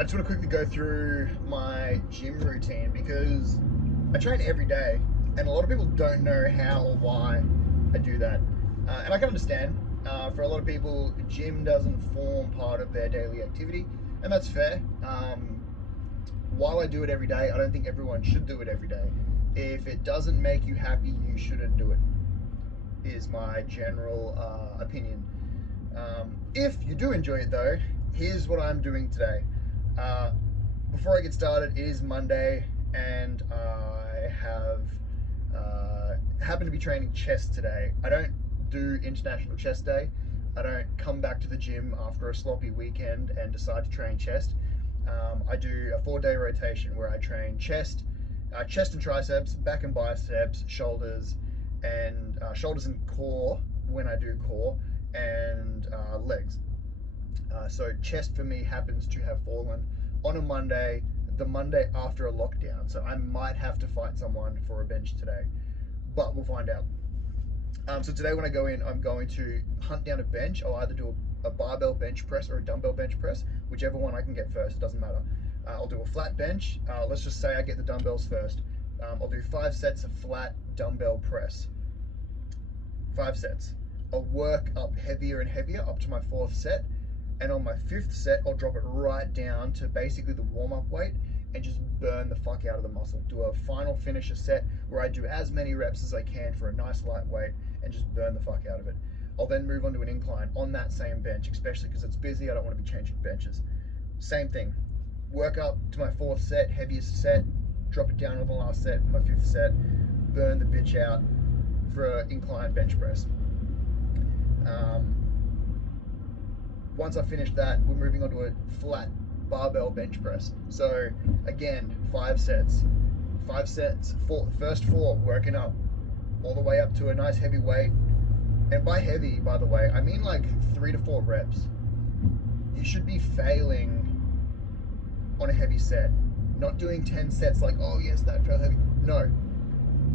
I just want to quickly go through my gym routine because I train every day, and a lot of people don't know how or why I do that. And I can understand. For a lot of people, gym doesn't form part of their daily activity, and that's fair. While I do it every day, I don't think everyone should do it every day. If it doesn't make you happy, you shouldn't do it, is my general opinion. If you do enjoy it though, here's what I'm doing today. Uh, Before I get started, it is Monday, and I have happen to be training chest today. I don't do International Chest Day. I don't come back to the gym after a sloppy weekend and decide to train chest. I do a 4-day rotation where I train chest and triceps, back and biceps, shoulders and core when I do core, and legs. So chest for me happens to have fallen on a Monday, the Monday after a lockdown. So I might have to fight someone for a bench today, but we'll find out. So today when I go in, I'm going to hunt down a bench. I'll either do a barbell bench press or a dumbbell bench press, whichever one I can get first. It doesn't matter. I'll do a flat bench. Let's just say I get the dumbbells first. I'll do 5 sets of flat dumbbell press. 5 sets. I'll work up heavier and heavier up to my 4th set, and on my 5th set, I'll drop it right down to basically the warm-up weight and just burn the fuck out of the muscle. Do a final finisher set where I do as many reps as I can for a nice light weight and just burn the fuck out of it. I'll then move on to an incline on that same bench, especially because it's busy. I don't want to be changing benches. Same thing. Work up to my 4th set, heaviest set, drop it down on the last set, my 5th set, burn the bitch out for an incline bench press. Once I finish that, we're moving on to a flat barbell bench press. So again, 5 sets. 5 sets, first 4, working up all the way up to a nice heavy weight. And by heavy, by the way, I mean like 3 to 4 reps. You should be failing on a heavy set. Not doing 10 sets like, oh yes, that felt heavy. No.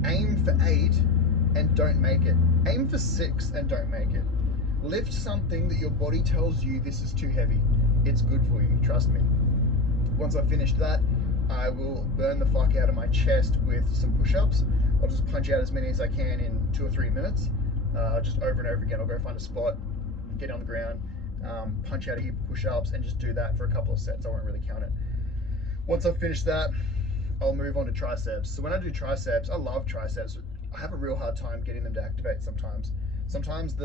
Aim for 8 and don't make it. Aim for 6 and don't make it. Lift something that your body tells you this is too heavy. It's good for you, trust me. Once I've finished that, I will burn the fuck out of my chest with some push-ups. I'll just punch out as many as I can in 2 or 3 minutes. Just over and over again. I'll go find a spot, get on the ground, punch out a heap of push-ups, and just do that for a couple of sets. I won't really count it. Once I've finished that, I'll move on to triceps. So when I do triceps, I love triceps. I have a real hard time getting them to activate sometimes. Sometimes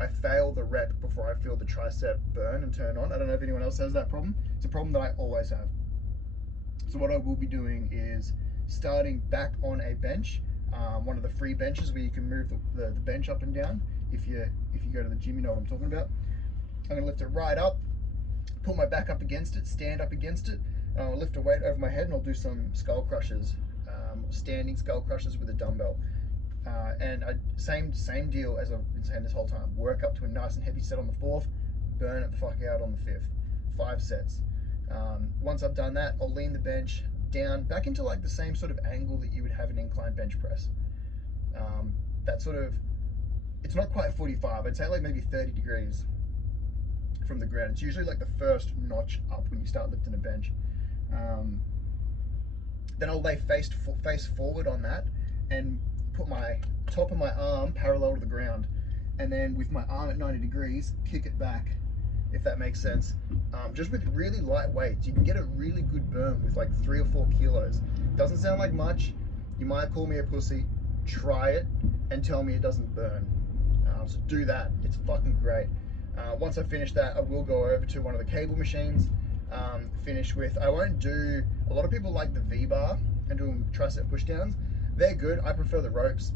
I fail the rep before I feel the tricep burn and turn on. I don't know if anyone else has that problem. It's a problem that I always have. So what I will be doing is starting back on a bench, one of the free benches where you can move the bench up and down. If you go to the gym, you know what I'm talking about. I'm gonna lift it right up, put my back up against it, stand up against it, and I'll lift a weight over my head, and I'll do some skull crushes, standing skull crushes with a dumbbell. Same deal as I've been saying this whole time. Work up to a nice and heavy set on the 4th, burn it the fuck out on the 5th. 5 sets. Once I've done that, I'll lean the bench down back into like the same sort of angle that you would have an incline bench press. That sort of, it's not quite 45. I'd say like maybe 30 degrees from the ground. It's usually like the first notch up when you start lifting a bench. Then I'll lay face forward on that and put my top of my arm parallel to the ground, and then with my arm at 90 degrees, kick it back, if that makes sense. Just with really light weights, you can get a really good burn with like 3 or 4 kilos. Doesn't sound like much. You might call me a pussy. Try it and tell me it doesn't burn. So do that. It's fucking great. Once I finish that, I will go over to one of the cable machines. Finish with, I won't do, a lot of people like the V-bar and doing tricep push downs. They're good. I prefer the ropes.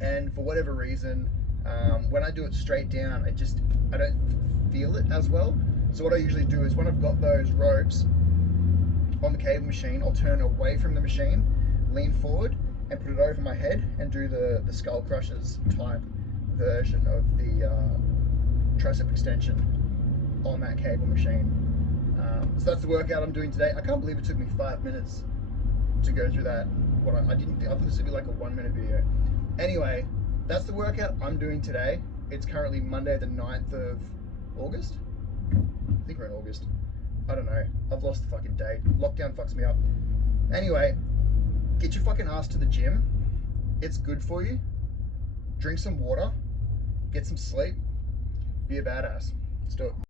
And for whatever reason, when I do it straight down, I don't feel it as well. So what I usually do is when I've got those ropes on the cable machine, I'll turn away from the machine, lean forward, and put it over my head and do the skull crushers type version of the tricep extension on that cable machine. So that's the workout I'm doing today. I can't believe it took me 5 minutes to go through that. I thought this would be like a 1-minute video. Anyway, that's the workout I'm doing today. It's currently Monday the 9th of August. I think we're in August. I don't know. I've lost the fucking date. Lockdown fucks me up. Anyway, get your fucking ass to the gym. It's good for you. Drink some water. Get some sleep. Be a badass. Let's do it.